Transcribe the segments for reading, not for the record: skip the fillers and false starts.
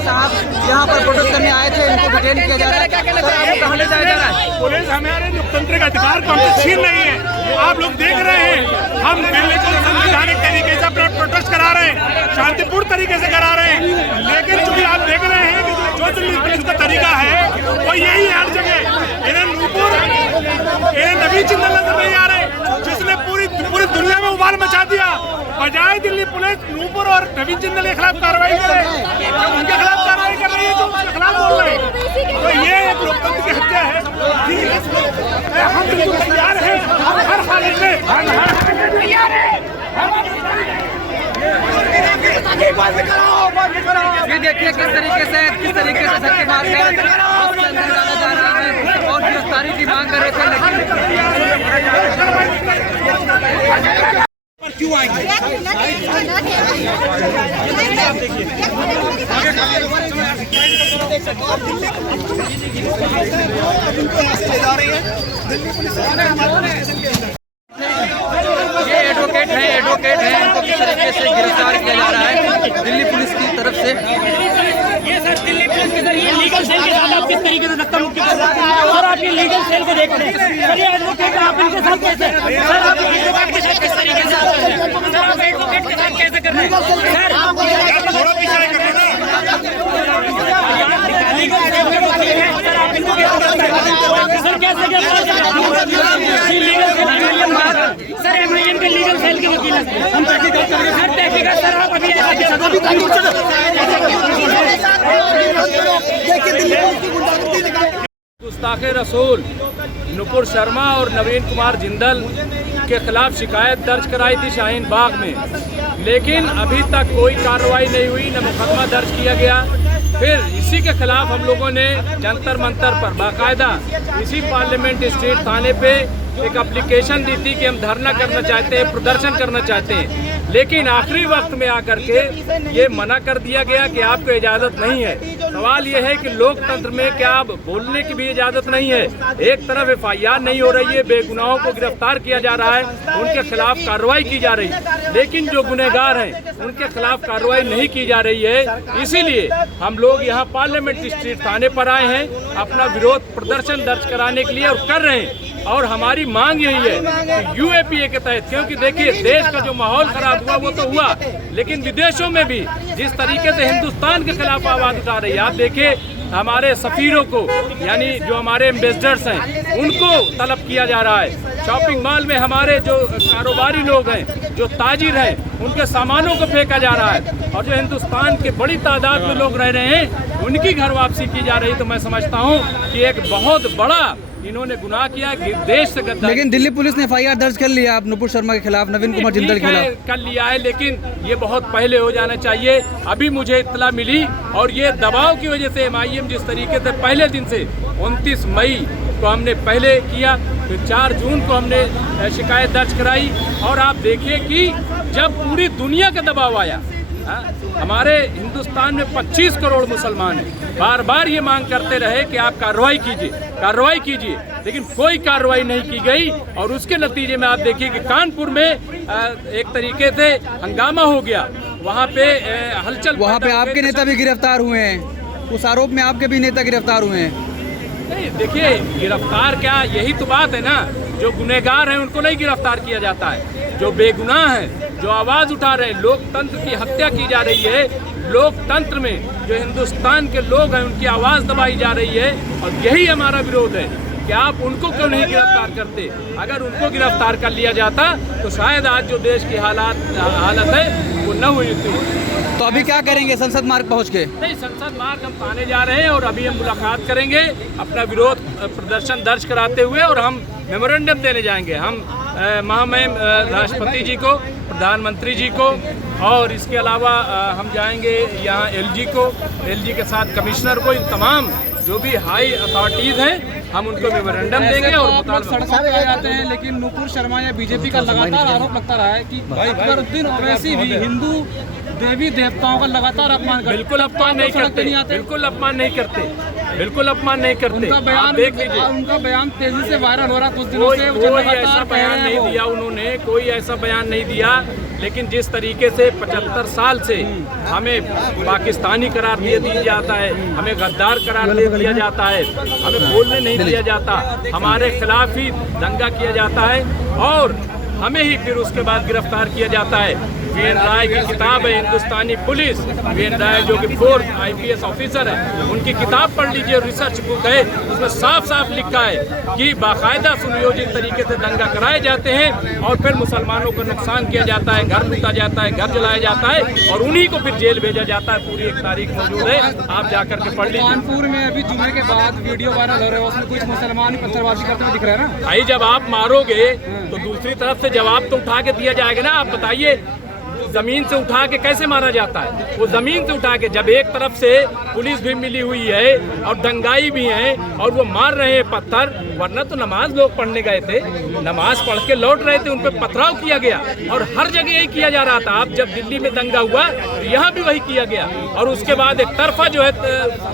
साहब यहाँ पर प्रोटेस्ट करने आए थे, इनको डिटेन किया जा रहा है, क्या कहना चाहिए, कहाँ ले जाया जा रहा है? पुलिस हमारे लोकतंत्र का अधिकार को हमसे छीन रही है। आप लोग देख रहे हैं, हम बिल्कुल संवैधानिक तरीके से अपना प्रोटेस्ट करा रहे हैं, शांतिपूर्ण तरीके से करा रहे हैं, लेकिन चूंकि आप देख रहे हैं कि जो दिल्ली पुलिस का तरीका है वो यही है हर जगह। इन्हें नूपुर, इन्हें नवीन जिंदल नजर नहीं आ रहे, जिसने पूरी दुनिया में उबाल मचा दिया। बजाय दिल्ली पुलिस नूपुर और नवीन जिंदल के खिलाफ कार्रवाई करे, उनके खिलाफ कार्रवाई कर रही है जो उनके खिलाफ बोल रहे हैं, तो ये एक लोकतंत्र की हत्या है। हम बिल्कुल तैयार हैं हर हालत में, तैयार है। ये देखिए किस तरीके से धक्के मारकर अंदर डाला जा रहा है और गिरफ्तारी की मांग कर रहे थे, लेकिन क्यों आएंगे? ये एडवोकेट हैं, इनको किस तरीके से गिरफ्तार किया जा रहा है दिल्ली पुलिस की तरफ से। ये सर दिल्ली पुलिस के जरिए लीगल सेल के साथ आप किस तरीके से धक्का मुक्की कर सकते हैं? सर आप ये लीगल सेल को देख रहे हैं, सर ये एडवोकेट आप इनके साथ कैसे, सर आप एडवोकेट के साथ किस तरीके से, सर आप एडवोकेट के साथ कैसे कर रहे हैं? सर थोड़ा पीछे कर रहे हैं, लीगल सेल के वकील हैं, सर आप इनको कैसे कर रहे हैं? सर कैसे कर रहे हैं? लीगल सेल सर एमआईएम के लीगल सेल के वकील हैं, हम तहकीकात कर रहे हैं, सर तहकीकात सर आप अभी गुस्ताखे रसूल नुपुर शर्मा और नवीन कुमार जिंदल के खिलाफ शिकायत दर्ज कराई थी शाहीन बाग में, लेकिन अभी तक कोई कार्रवाई नहीं हुई, न मुकदमा दर्ज किया गया। फिर इसी के खिलाफ हम लोगों ने जंतर मंतर पर बाकायदा इसी पार्लियामेंट स्ट्रीट थाने पे एक एप्लीकेशन दी थी कि हम धरना करना चाहते हैं, प्रदर्शन करना चाहते हैं, लेकिन आखिरी वक्त में आकर के ये मना कर दिया गया कि आपको इजाज़त नहीं है। सवाल ये है कि लोकतंत्र में क्या अब बोलने की भी इजाज़त नहीं है? एक तरफ FIR नहीं हो रही है, बेगुनाहों को गिरफ्तार किया जा रहा है, उनके खिलाफ कार्रवाई की जा रही है, लेकिन जो गुनहगार हैं उनके खिलाफ कार्रवाई नहीं की जा रही है। इसीलिए हम लोग यहाँ पार्लियामेंट स्ट्रीट थाने पर आए हैं अपना विरोध प्रदर्शन दर्ज कराने के लिए और कर रहे हैं। और हमारी मांग यही है कि UAPA के तहत, क्योंकि देखिए देश का जो माहौल खराब हुआ वो तो हुआ, लेकिन विदेशों में भी जिस तरीके से हिंदुस्तान के खिलाफ आवाज उठा रही है, आप देखिए हमारे सफीरों को, यानी जो हमारे एम्बेसडर्स हैं उनको तलब किया जा रहा है। शॉपिंग मॉल में हमारे जो कारोबारी लोग हैं, जो ताजिर हैं, उनके सामानों को फेंका जा रहा है, और जो हिंदुस्तान के बड़ी तादाद में लोग रह रहे हैं उनकी घर वापसी की जा रही। तो मैं समझता हूँ कि एक बहुत बड़ा इन्होंने गुनाह किया कि देश से गद्दारी। लेकिन दिल्ली पुलिस ने FIR दर्ज कर लिया आप नुपुर शर्मा के खिलाफ, नवीन कुमार जिंदल के खिलाफ कर लिया है, लेकिन ये बहुत पहले हो जाना चाहिए। अभी मुझे इत्तला मिली और ये दबाव की वजह से MIM जिस तरीके से पहले दिन से 29 मई को हमने पहले किया, फिर 4 जून को हमने शिकायत दर्ज कराई, और आप देखिए कि जब पूरी दुनिया का दबाव आया, हमारे हिंदुस्तान में 25 करोड़ मुसलमान हैं, बार बार ये मांग करते रहे कि आप कार्रवाई कीजिए, लेकिन कोई कार्रवाई नहीं की गई। और उसके नतीजे में आप देखिए कि कानपुर में एक तरीके से हंगामा हो गया, वहाँ पे हलचल, वहाँ पे आपके नेता भी गिरफ्तार हुए हैं, उस आरोप में आपके भी नेता गिरफ्तार हुए हैं। नहीं देखिए, गिरफ्तार क्या, यही तो बात है ना, जो गुनहगार हैं उनको नहीं गिरफ्तार किया जाता है, जो बेगुनाह हैं, जो आवाज़ उठा रहे हैं, लोकतंत्र की हत्या की जा रही है, लोकतंत्र में जो हिंदुस्तान के लोग हैं उनकी आवाज़ दबाई जा रही है, और यही हमारा विरोध है कि आप उनको क्यों नहीं गिरफ्तार करते। अगर उनको गिरफ्तार कर लिया जाता तो शायद आज जो देश की हालत है वो न हुई थी। तो अभी क्या करेंगे संसद मार्ग पहुँच के? नहीं, संसद मार्ग हम थाने जा रहे हैं और अभी हम मुलाकात करेंगे अपना विरोध प्रदर्शन दर्ज कराते हुए, और हम मेमोरेंडम देने जाएंगे, हम महामहिम राष्ट्रपति जी को, प्रधानमंत्री जी को, और इसके अलावा हम जाएंगे यहाँ LG के साथ कमिश्नर को, इन तमाम जो भी हाई अथॉरिटीज़ हैं हम उनको मेमोरेंडम देंगे। और सड़कों पे आ जाते हैं, लेकिन नुपुर शर्मा या बीजेपी का लगातार आरोप लगता रहा है कि अकबरुद्दीन ओवैसी भी हिंदू देवी देवताओं का लगातार अपमान करते। बिल्कुल अपमान नहीं करते, बिल्कुल अपमान नहीं करते। उनका बयान तेजी से वायरल हो रहा कुछ दिनों से। कोई ऐसा बयान नहीं दिया उन्होंने, कोई ऐसा बयान नहीं दिया। लेकिन जिस तरीके से 75 साल से हमें पाकिस्तानी करार दिया जाता है, हमें गद्दार करार दिया जाता है, हमें बोलने नहीं दिया जाता, हमारे खिलाफ ही दंगा किया जाता है और हमें ही फिर उसके बाद गिरफ्तार किया जाता है। वीएन राय की किताब है हिंदुस्तानी पुलिस, वीएन राय जो कि 4th IPS ऑफिसर है, उनकी किताब पढ़ लीजिए, रिसर्च बुक है, उसमें साफ साफ लिखा है कि बाकायदा सुनियोजित तरीके से दंगा कराए जाते हैं और फिर मुसलमानों को नुकसान किया जाता है, घर लूटा जाता है, घर जलाया जाता है और उन्हीं को फिर जेल भेजा जाता है। पूरी एक तारीख मौजूद है, आप जाकर के पढ़ लीजिए। कानपुर में अभी जुमे के बाद वीडियो वायरल हो रहा है, उसमें कुछ मुसलमान पत्थरबाजी करते हुए दिख रहे हैं ना भाई। जब आप मारोगे तो दूसरी तरफ से जवाब तो उठा के दिया जाएगा ना। आप बताइए जमीन से उठा के कैसे मारा जाता है? वो जमीन से उठा के, जब एक तरफ से पुलिस भी मिली हुई है और दंगाई भी है और वो मार रहे हैं पत्थर, वरना तो नमाज लोग पढ़ने गए थे, नमाज पढ़ के लौट रहे थे, उन पर पथराव किया गया और हर जगह यही किया जा रहा था। अब जब दिल्ली में दंगा हुआ तो यहाँ भी वही किया गया और उसके बाद एक तरफा जो है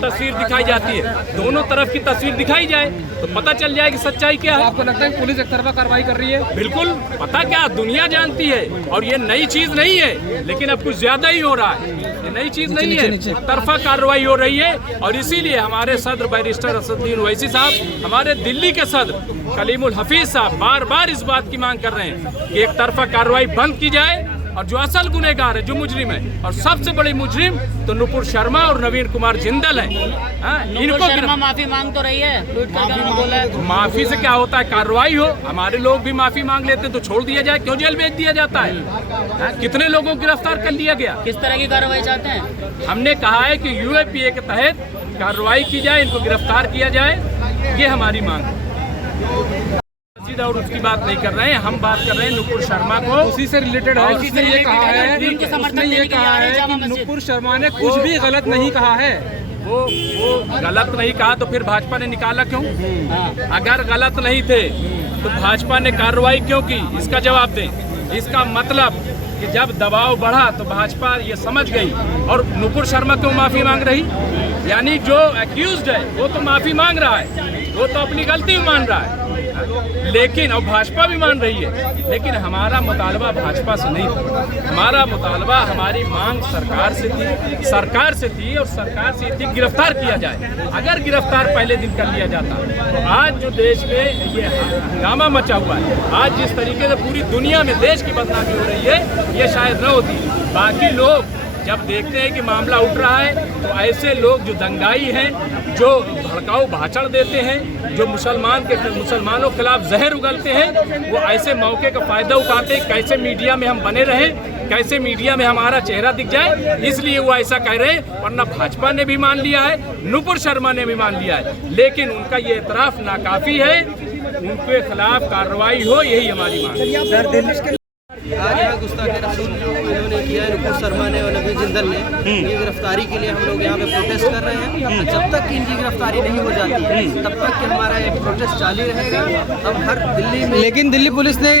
तस्वीर दिखाई जाती है। दोनों तरफ की तस्वीर दिखाई जाए तो पता चल जाए कि सच्चाई क्या है। आपको लगता है पुलिस एक तरफा कार्रवाई कर रही है? बिल्कुल, पता क्या, दुनिया जानती है और ये नई चीज नहीं है, लेकिन अब कुछ ज्यादा ही हो रहा है। ये नई चीज नहीं है, एक तरफा कार्रवाई हो रही है और इसीलिए हमारे सदर बैरिस्टर असदुद्दीन ओवैसी साहब, हमारे दिल्ली के सदर कलीमुल हफीज साहब बार बार इस बात की मांग कर रहे हैं कि एक तरफा कार्रवाई बंद की जाए और जो असल गुनहगार है, जो मुजरिम है, और सबसे बड़ी मुजरिम तो नुपुर शर्मा और नवीन कुमार जिंदल है। इनको माफी मांग तो रही है, ट्वीट करके बोला है। माफी से क्या होता है? कार्रवाई हो, हमारे लोग भी माफी मांग लेते तो छोड़ दिया जाए, क्यों जेल भेज दिया जाता है? कितने लोगों को गिरफ्तार कर लिया गया? किस तरह की कार्रवाई चाहते हैं? हमने कहा है कि UAPA के तहत कार्रवाई की जाए, इनको गिरफ्तार किया जाए, ये हमारी मांग है। और उसकी बात नहीं कर रहे हैं, हम बात कर रहे हैं नुपुर शर्मा को, उसी से रिलेटेड है। उसने ये कहा है कि नुपुर शर्मा ने कुछ भी गलत नहीं कहा है। वो गलत नहीं कहा तो फिर भाजपा ने निकाला क्यों? अगर गलत नहीं थे तो भाजपा ने कार्रवाई क्यों की? इसका जवाब दें। इसका मतलब कि जब दबाव बढ़ा तो भाजपा ये समझ गई और नुपुर शर्मा क्यों माफी मांग रही? यानी जो एक्यूज्ड है वो तो माफी मांग रहा है, वो तो अपनी गलती मान रहा है, लेकिन और भाजपा भी मान रही है, लेकिन हमारा मुतालबा भाजपा से नहीं था। हमारा मुतालबा, हमारी मांग सरकार से थी और सरकार से थी गिरफ्तार किया जाए। अगर गिरफ्तार पहले दिन कर लिया जाता तो आज जो देश में ये हंगामा मचा हुआ है, आज जिस तरीके से पूरी दुनिया में देश की बदनामी हो रही है, ये शायद न होती। बाकी लोग जब देखते हैं कि मामला उठ रहा है तो ऐसे लोग जो दंगाई हैं, जो भड़काऊ भाषण देते हैं, जो मुसलमानों के खिलाफ जहर उगलते हैं, वो ऐसे मौके का फायदा उठाते हैं। कैसे मीडिया में हम बने रहें, कैसे मीडिया में हमारा चेहरा दिख जाए, इसलिए वो ऐसा कह रहे हैं। वरना भाजपा ने भी मान लिया है, नुपुर शर्मा ने भी मान लिया है, लेकिन उनका ये एतराफ़ नाकाफी है। उनके खिलाफ कार्रवाई हो, यही हमारी मांग है। आज यहाँ गुस्ताखी रसूल जो इन्होंने किया है नुपुर शर्मा ने और नवीन जिंदल ने, ये गिरफ्तारी के लिए हम लोग यहाँ पे प्रोटेस्ट कर रहे हैं। जब तक कि इनकी गिरफ्तारी नहीं हो जाती है तब तक कि हमारा ये प्रोटेस्ट जारी रहेगा। हम हर दिल्ली में, लेकिन दिल्ली पुलिस ने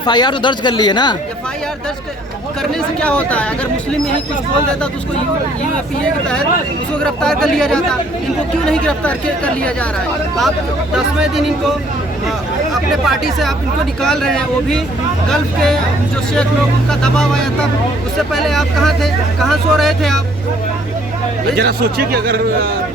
FIR दर्ज कर ली है ना। FIR दर्ज करने से क्या होता है? अगर मुस्लिम यही कुछ बोल देता तो उसको UAPA के तहत उसको गिरफ्तार कर लिया जाता। इनको क्यों नहीं गिरफ्तार कर लिया जा रहा है? आप 10वें दिन इनको अपने पार्टी से आप इनको निकाल रहे हैं, वो भी गल्फ के जो शेख लोग, उनका दबाव आया तब। उससे पहले आप कहाँ थे? कहाँ सो रहे थे आप? जरा सोचिए कि अगर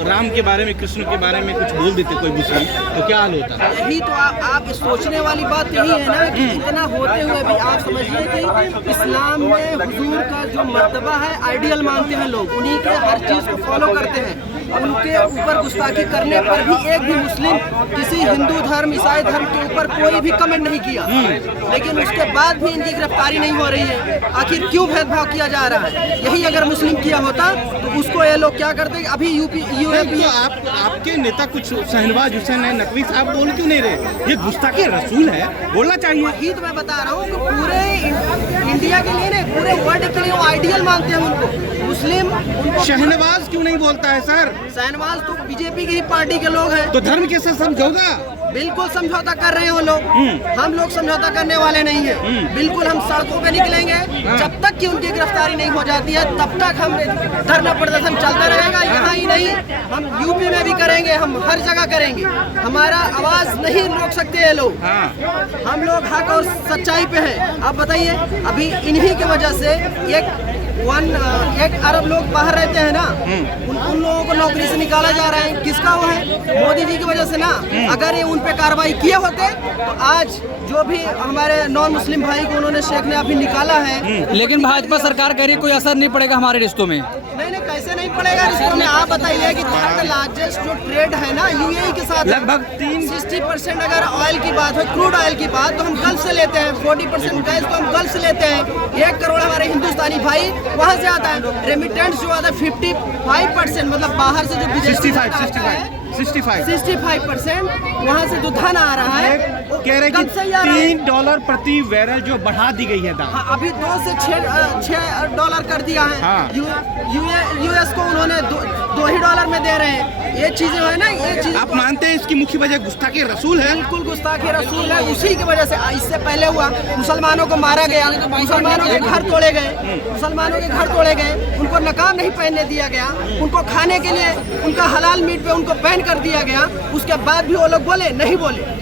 राम के बारे में, कृष्ण के बारे में कुछ बोल देते कोई मुस्लिम तो क्या हाल होता? यही तो आप सोचने वाली बात यही है ना कि इतना होते हुए भी आप समझिए कि इस्लाम में हुजूर का जो मर्तबा है, आइडियल मानते हैं लोग, उन्हीं के हर चीज़ को फॉलो करते हैं। उनके ऊपर गुस्ताखी करने पर भी एक भी मुस्लिम किसी हिंदू धर्म, ईसाई धर्म के ऊपर कोई भी कमेंट नहीं किया, लेकिन उसके बाद भी इनकी गिरफ्तारी नहीं हो रही है। आखिर क्यों भेदभाव किया जा रहा है? यही अगर मुस्लिम किया होता तो उसको ये लोग क्या करते? अभी UAPA आपके नेता कुछ शहनवाज हुसैन है, नकवी साहब बोल क्यों नहीं रहे? ये गुस्ताखी रसूल है, बोलना चाहिए। वही तो मैं बता रहा हूँ कि पूरे इंडिया के लिए नहीं, पूरे वर्ल्ड के लिए वो आइडियल मानते हैं उनको। मुस्लिम शहनवाज क्यों नहीं बोलता है सर? शहनवाज तो BJP की ही पार्टी के लोग हैं। तो धर्म कैसे समझोगा? बिल्कुल समझौता कर रहे हैं वो लोग। हम लोग समझौता करने वाले नहीं हैं। बिल्कुल हम सड़कों पे निकलेंगे जब तक कि उनकी गिरफ्तारी नहीं हो जाती है, तब तक हम धरना प्रदर्शन चलता रहेगा। यहाँ ही नहीं, हम यूपी में भी करेंगे, हम हर जगह करेंगे। हमारा आवाज नहीं रोक सकते ये लोग। हम लोग हक और सच्चाई पे हैं। आप बताइए, अभी इन्हीं की वजह से एक अरब लोग बाहर रहते हैं ना, उन लोगों को नौकरी से निकाला जा रहा है। किसका वो है? मोदी जी की वजह से ना। अगर ये उन पे कार्रवाई किए होते तो आज जो भी हमारे नॉन मुस्लिम भाई को उन्होंने शेख ने अभी निकाला है। लेकिन भाजपा सरकार कह रही कोई असर नहीं पड़ेगा हमारे रिश्तों में। नहीं, कैसे नहीं पड़ेगा रिश्तों में? आप बताइए कि थर्ड लार्जेस्ट जो ट्रेड है ना यूएई के साथ, लगभग 60% अगर ऑयल की बात हो, क्रूड ऑयल की बात, तो हम गल्फ से लेते हैं। 40% गैस तो हम गल्फ से लेते हैं। 1 करोड़ हमारे हिंदुस्तानी भाई वहाँ से आता है। रेमिटेंस जो आता है 55%, मतलब बाहर से जो 65% वहाँ से जो धन आ रहा है, कह रहे कि $3 प्रति बैरल जो बढ़ा दी गई है दाम। हाँ, अभी 2 से 6 डॉलर कर दिया है। हाँ। यूएस को उन्होंने $2 में दे रहे हैं। ये चीजें है ना, ये चीज आप मानते हैं इसकी मुख्य वजह गुस्ताखी रसूल है? बिल्कुल गुस्ताखी रसूल है। उसी की वजह से इससे पहले हुआ, मुसलमानों को मारा गया, मुसलमानों के घर तोड़े गए, मुसलमानों के घर तोड़े गए, उनको नकाब नहीं पहनने दिया गया, उनको खाने के लिए उनका हलाल मीट पे उनको बैन कर दिया गया। उसके बाद भी वो लोग बोले नहीं बोले।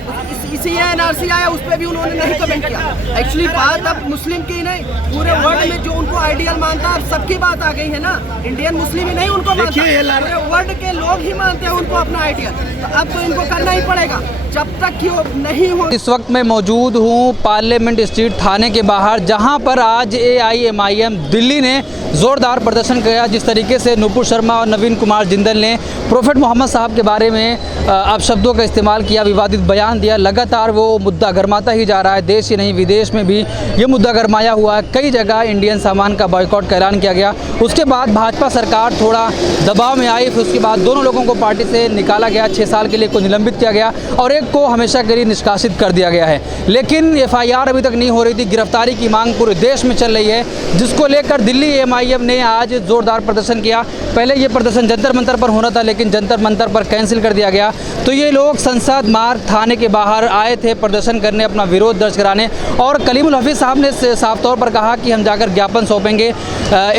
इसी एनआरसी आया, उस पर भी उन्होंने नहीं कमेंट किया। एक्चुअली बात अब मुस्लिम की नहीं, पूरे वर्ल्ड में जो उनको आइडियल मानता है, अब सबकी बात आ गई है ना। इंडियन मुस्लिम ही नहीं उनको मानता, पूरे वर्ल्ड के लोग ही मानते हैं उनको अपना आइडियल। तो अब तो इनको करना ही पड़ेगा जब तक कि वो नहीं हो। इस वक्त मैं मौजूद हूँ पार्लियामेंट स्ट्रीट थाने के बाहर, जहाँ पर आज AIMIM दिल्ली ने ज़ोरदार प्रदर्शन किया। जिस तरीके से नुपुर शर्मा और नवीन कुमार जिंदल ने प्रोफेट मोहम्मद साहब के बारे में अपशब्दों का इस्तेमाल किया, विवादित बयान दिया, लगातार वो मुद्दा गरमाता ही जा रहा है। देश ही नहीं विदेश में भी ये मुद्दा गरमाया हुआ है। कई जगह इंडियन सामान का बॉयकॉट का ऐलान किया गया। उसके बाद भाजपा सरकार थोड़ा दबाव में आई, फिर उसके बाद दोनों लोगों को पार्टी से निकाला गया। 6 साल के लिए को निलंबित किया गया और एक को हमेशा के लिए निष्कासित कर दिया गया है। लेकिन FIR अभी तक नहीं हो रही थी। गिरफ्तारी की मांग पूरे देश में चल रही है, जिसको लेकर दिल्ली AIMIM ने आज ज़ोरदार प्रदर्शन किया। पहले ये प्रदर्शन जंतर मंतर पर होना था, लेकिन जंतर मंतर पर कैंसिल कर दिया गया। तो ये लोग संसद मार्ग थाने के बाहर आए थे प्रदर्शन करने, अपना विरोध दर्ज कराने। और कलीमुल हफीज़ साहब ने साफ तौर पर कहा कि हम जाकर ज्ञापन सौंपेंगे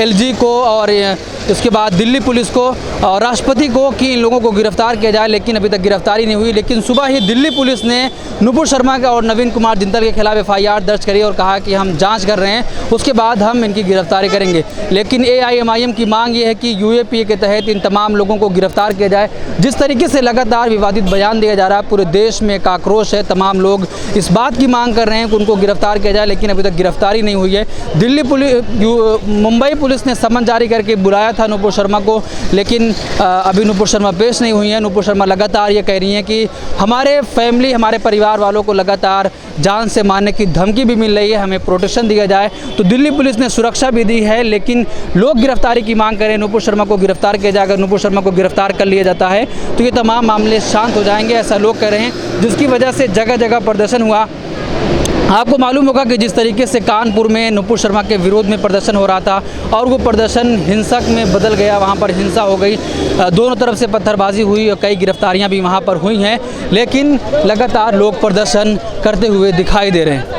LG को और इसके बाद दिल्ली पुलिस को और राष्ट्रपति को कि इन लोगों को गिरफ्तार किया जाए। लेकिन अभी तक गिरफ्तारी नहीं हुई। लेकिन सुबह ही दिल्ली पुलिस ने नुपुर शर्मा का और नवीन कुमार जिंदल के खिलाफ FIR दर्ज करी और कहा कि हम जांच कर रहे हैं, उसके बाद हम इनकी गिरफ्तारी करेंगे। लेकिन AIMIM की मांग ये है कि UAPA के तहत इन तमाम लोगों को गिरफ्तार किया जाए। जिस तरीके से लगातार विवादित बयान दिया जा रहा है, पूरे देश में एक आक्रोश है। तमाम लोग इस बात की मांग कर रहे हैं कि उनको गिरफ्तार किया जाए, लेकिन अभी तक गिरफ्तारी नहीं हुई है। मुंबई पुलिस ने समन जारी करके बुलाया था नुपुर शर्मा को, लेकिन अभी नुपुर शर्मा पेश नहीं हुई हैं। नुपुर शर्मा लगातार ये कह रही हैं कि हमारे फैमिली, हमारे परिवार वालों को लगातार जान से मारने की धमकी भी मिल रही है, हमें प्रोटेक्शन दिया जाए। तो दिल्ली पुलिस ने सुरक्षा भी दी है, लेकिन लोग गिरफ्तारी की मांग करें। नुपुर शर्मा को गिरफ्तार किया जाएगा, नुपुर शर्मा को गिरफ्तार कर लिया जाता है तो ये तमाम मामले शांत हो जाएंगे, ऐसा लोग कह रहे हैं। जिसकी वजह से जगह जगह प्रदर्शन हुआ। आपको मालूम होगा कि जिस तरीके से कानपुर में नुपुर शर्मा के विरोध में प्रदर्शन हो रहा था और वो प्रदर्शन हिंसक में बदल गया, वहाँ पर हिंसा हो गई, दोनों तरफ से पत्थरबाजी हुई और कई गिरफ्तारियां भी वहाँ पर हुई हैं। लेकिन लगातार लोग प्रदर्शन करते हुए दिखाई दे रहे हैं।